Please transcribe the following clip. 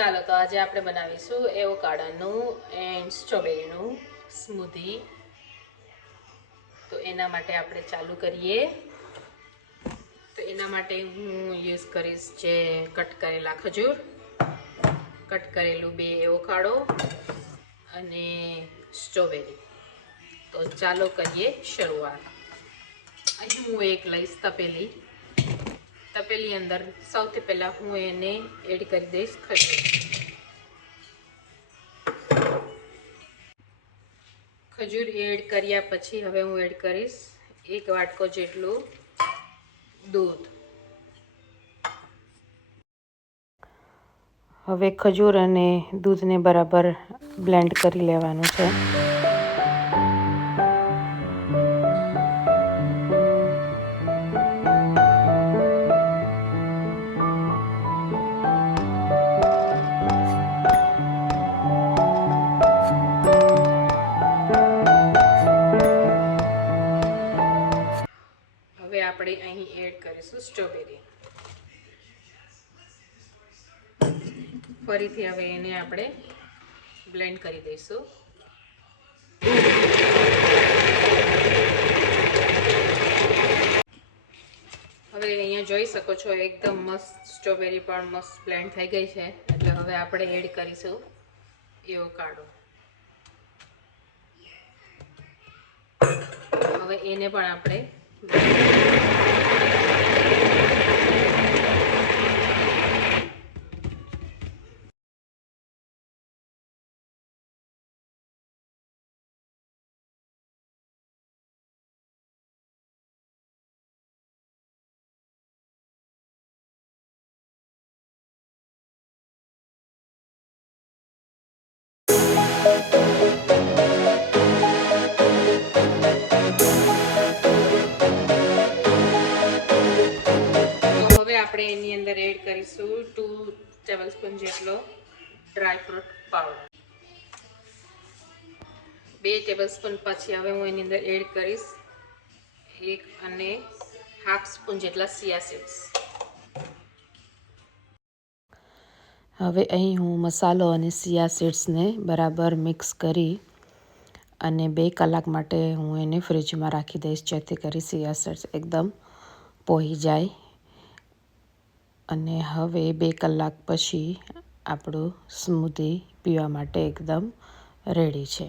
ચાલો તો આજે આપણે બનાવીશું એવોકાડોનું એન્ડ સ્ટ્રોબેરીનું સ્મૂધી. તો એના માટે આપણે ચાલુ કરીએ. તો એના માટે હું યુઝ કરીશ જે કટ કરેલા ખજૂર, કટ કરેલું 2 એવોકાડો અને સ્ટ્રોબેરી. તો ચાલો કરીએ શરૂઆત. અહીં હું એક લઈશ તપેલી અંદર સૌથી પહેલાં હું એને એડ કરી દઈશ ખજૂર એડ કર્યા પછી હવે હું એડ કરીશ 1 વાટકો જેટલું દૂધ. હવે ખજૂર અને દૂધને બરાબર બ્લેન્ડ કરી લેવાનું છે. હવે આપણે અહીં એડ કરીશું સ્ટ્રોબેરી. ફરીથી હવે એને આપણે બ્લેન્ડ કરી દઈશું. હવે અહીંયા જોઈ શકો છો એકદમ મસ્ત સ્ટ્રોબેરી પણ મસ્ત બ્લેન્ડ થઈ ગઈ છે. એટલે હવે આપણે એડ કરીશું એવોકાડો. હવે એને પણ આપણે આપણે એની અંદર એડ કરીશું 2 ટેબલસ્પૂન જેટલો ડ્રાય ફ્રૂટ પાવડર. 2 ટેબલસ્પૂન પછી હવે હું એની અંદર એડ કરીશ 1.5 સ્પૂન જેટલા સિયા સીડ્સ. હવે અહીં હું મસાલો અને સિયા સીડ્સને બરાબર મિક્સ કરી અને 2 કલાક માટે હું એને ફ્રીજમાં રાખી દઈશ, જેથી કરી સિયા સીડ્સ એકદમ પોઈ જાય. અને હવે 2 કલાક પછી આપણું સ્મૂધી પીવા માટે એકદમ રેડી છે.